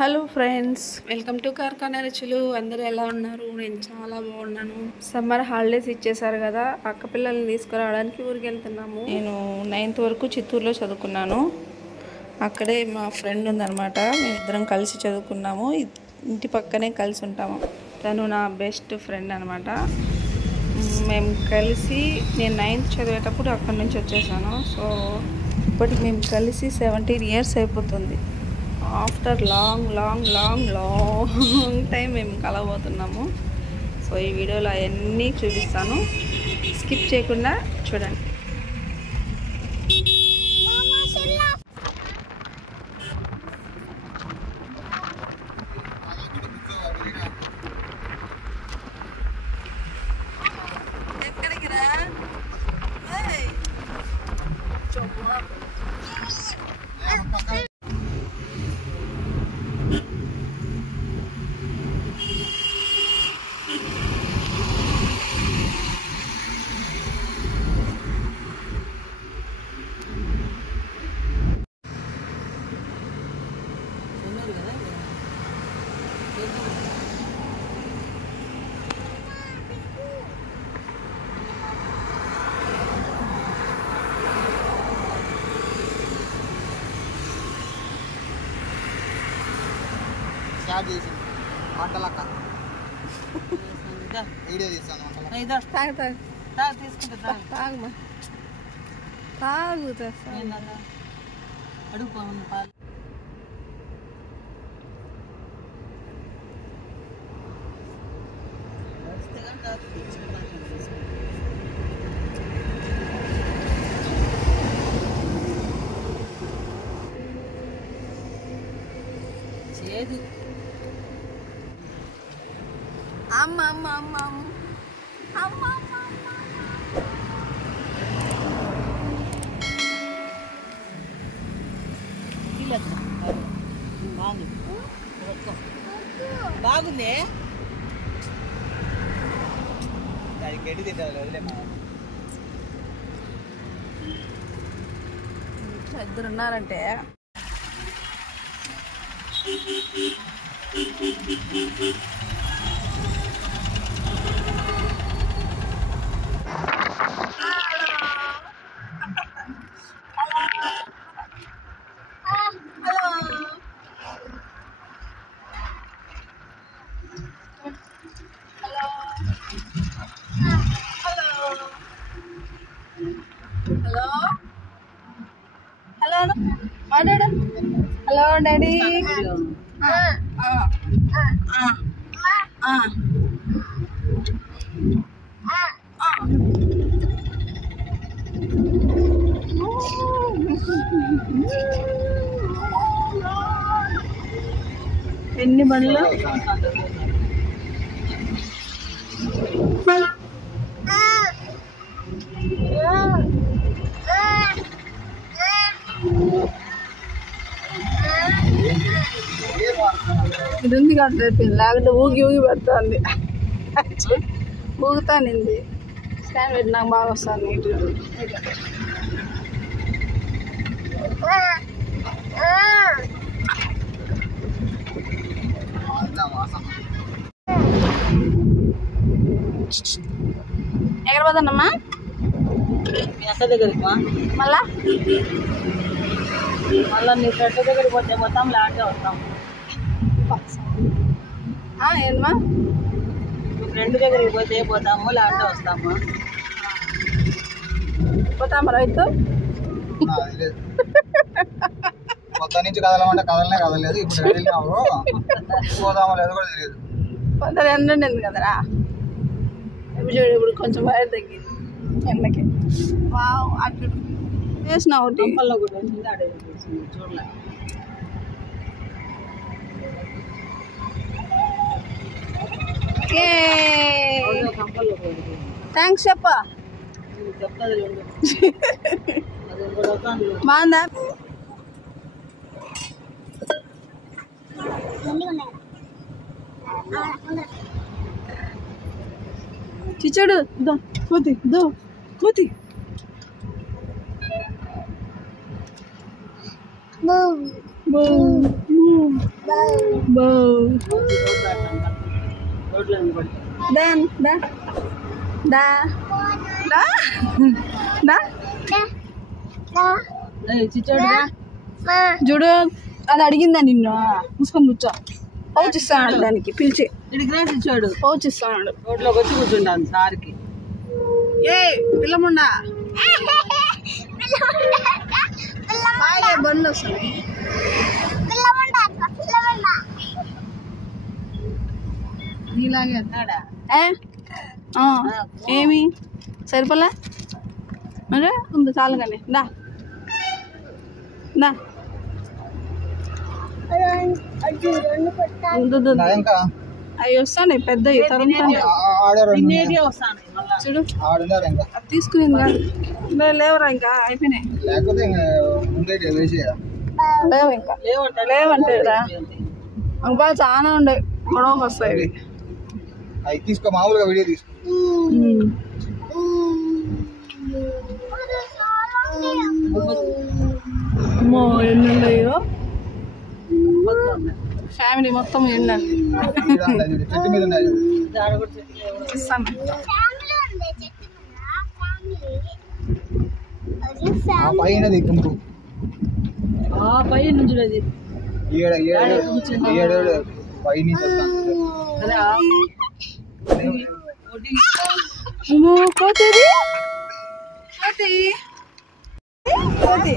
Hello friends, welcome to కార్ఖానా రుచులు. అందరూ ఎలా ఉన్నారు? నేను చాలా బాగున్నాను. సమ్మర్ హాలిడేస్ ఇచ్చేసారు కదా, అక్క పిల్లల్ని తీసుకురావడానికి ఊరికి వెళ్తున్నాము. నేను 9th వరకు చిత్తూరులో చదువుకున్నాను. అక్కడే మా ఫ్రెండ్ ఉందన్నమాట. మేమిద్దరం కలిసి చదువుకున్నాము. ఇంటి పక్కనే కలిసి ఉంటాము. తను నా బెస్ట్ ఫ్రెండ్ అనమాట. మేము కలిసి నేను 9th చదివేటప్పుడు అక్కడి నుంచి వచ్చేసాను. సో ఇప్పటికి మేము కలిసి 17 years అయిపోతుంది. ఆఫ్టర్ లాంగ్ టైం మేము కలవబోతున్నాము. సో ఈ వీడియోలో అవన్నీ చూపిస్తాను, స్కిప్ చేయకుండా చూడండి. స్టార్ట్ చేసింది వంటలక్క వీడియో తీస్తాను. చేదు అమ్మ అమ్మ అమ్మ అమ్మ అమ్మ బాగుంది. ఇద్దరు ఉన్నారంటే హలో డాడీ. ఎన్ని బండ్లు? ఇది ఉంది కాబట్టి లేకపోతే ఊగి పెడుతుంది, ఊగుతానింది. స్కాన్ పెట్టి నాకు బాగా వస్తుంది నీట్గా. ఎక్కడ పోతానమ్మా? మీ అక్క దగ్గరికి మళ్ళా నీ ఫ్రెండ్ దగ్గరికి పోతాం, లాంటి వస్తాం. ఏందమ్మా? మీ ఫ్రెండ్ దగ్గరికి పోతాము, లాంటి వస్తాము. పోతామా రైతు? మొత్తం నుంచి కదలమంటే కదలలేదు. ఇప్పుడు వెళ్ళినాము, పోదామో లేదో కూడా తెలియదు. కొంత ఎండ ఉండింది కదరా. చూడు ఇప్పుడు కొంచెం వైర్ తగ్గింది ఎండకి. వావ్, అట్లా వేసిన ఒకటి కంపల్లో కూడా వచ్చింది, అడే చూడలే. కంపల్లో థ్యాంక్స్ చెప్పా. చెప్తాది బాగుందా? చిచ్చాడు కోతి కోతి Boom. Boom. Boom. Boom. చూడు అది అడిగిందా నిన్ను మూసుకొని కూర్చో పౌచ్ ఇస్తాడు దానికి పిలిచి ఇచ్చాడు పౌచ్ ఇస్తాడు రోడ్లోకి వచ్చి కూర్చుంటాను సార్కి ఏ పిల్లముండా బండ్లు వస్తున్నాయి నీలాగే అన్నాడా ఏమి సరిపోలే అరే ఉంది చాలు కానీ దా దా ఇంకా అవి వస్తాను పెద్ద చూడు అది తీసుకునేది కాదు లేవరా ఇంకా అయిపోయినాయి లేకపోతే వేసి లేవు ఇంకా లేవంటే బాగా చాలా ఉండే గొడవకి వస్తాయి ఇవి అవి తీసుకో మామూలుగా వీడియో తీసుకో అమ్మో ఎన్ని ఉన్నాయో ఫ్యామిలీ మొత్తం ఎన్నండి చెట్టు మీద ఉన్నాయి ఇస్తాను పైన దిక్కు పై నుంచి ఏడు పై నుంచి కోతిది కోతి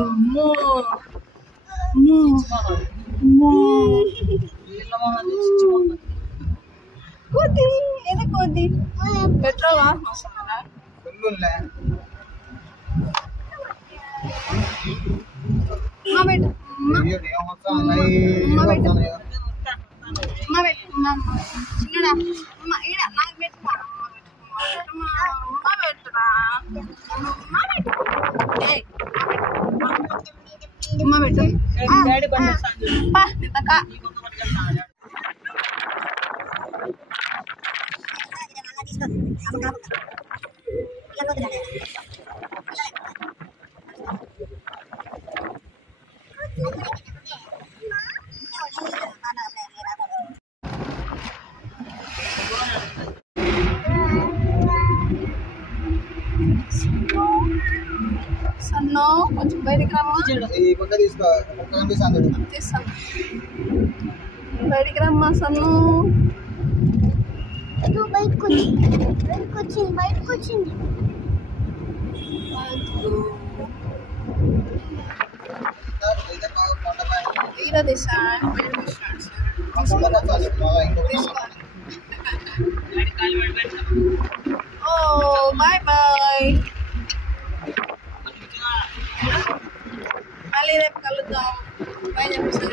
అమ్మో కోతి ఏది కోతి పెట్రోల్ వస్తుందా చిన్నడా ఈడ నాకు పెట్టుకో పెట్టు సన్నో కొంచెం బయటికి రమ్మా తీస్తాను బయటికి రమ్మా సన్ను బయటకు వచ్చింది ఈడ తీసాను ఓ బాయ్ బాయ్ మళ్ళీ రేపు కలుద్దాం బాయ్ చెప్పేసి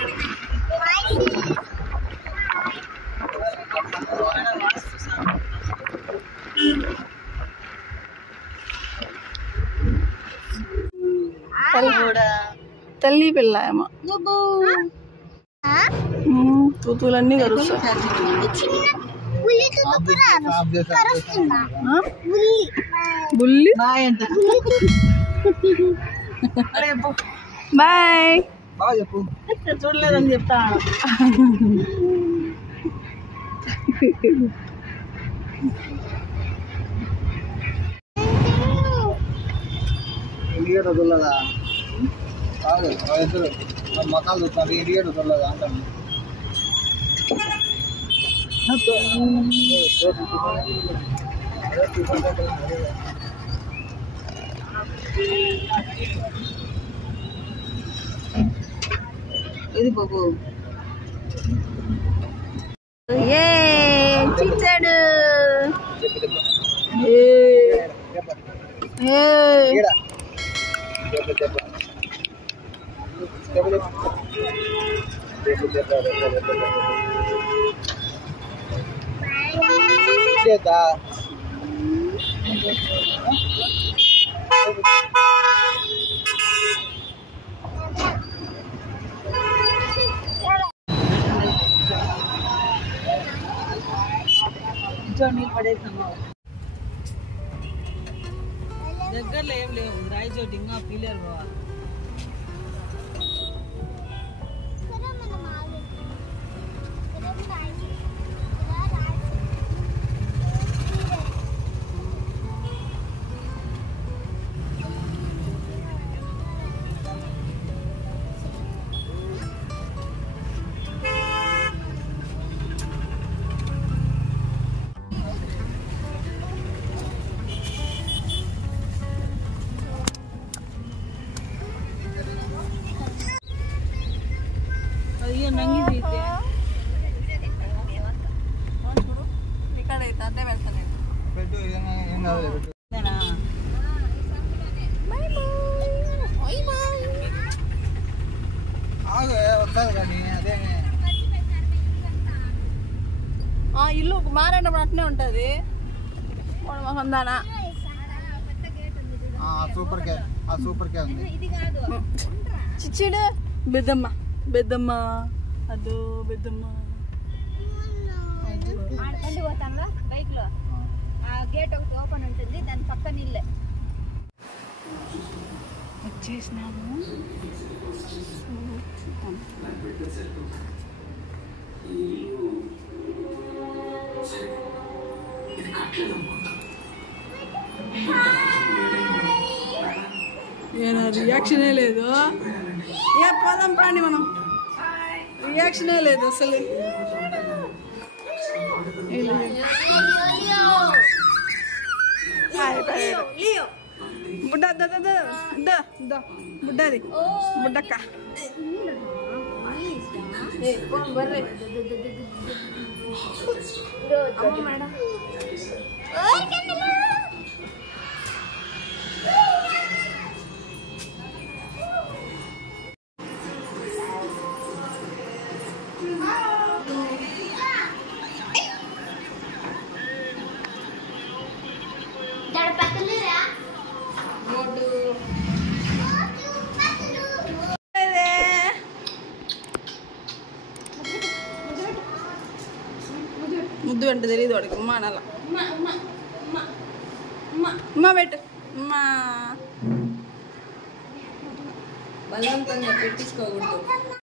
తల్లి పిల్ల ఏమో తూతులన్నీ కరుస్తాయి బుల్లి బాయ్ చెప్పు చూడలేదని చెప్తా ఇండికేటర్ వదలదా కాదు ఇద్దరు మొక్కలు చూస్తాను ఇండికేటర్ వదలదా అంటాను ఇది బాబు చిచ్చాడు నీళ్ళు పడేస్తున్నావు దగ్గరలో ఏం లేవు రాయి చోటు ఇంకా పిల్లలు పోవాలి అయ్యో నంగి తీస్తే చూడు ఇక్కడ అయితే అదే పెడతాను పెట్టు ఏం కాదు పెట్టు. ఆగు వస్తుంది కానీ అదే ఇల్లు మారేటప్పుడు అట్నే ఉంటుంది మొహందానా సూపర్ కే ఉంది. చిచ్చిడు బెద్దమ్మ బెద్దమ్మ అదో బెద్దమ్మ బండి పోతాంగా బైక్ లో ఆ గేట్ ఒకటి ఓపెన్ ఉంటుంది దాని పక్కన ఇల్లే వచ్చేసినాము. ఏనా రియాక్షనే లేదు. ఏ పోదాం ప్రాణి మనం రియాక్షనే లేదు అసలు. బుడ్డ బుడ్డది బుడ్డక్క మేడం ముద్దు అంటే తెలియదు వాడికి. ఉమ్మ అనాల. ఉమ్మ పెట్టు. ఉమ్మా బలవంతంగా పెట్టించుకోకూడదు.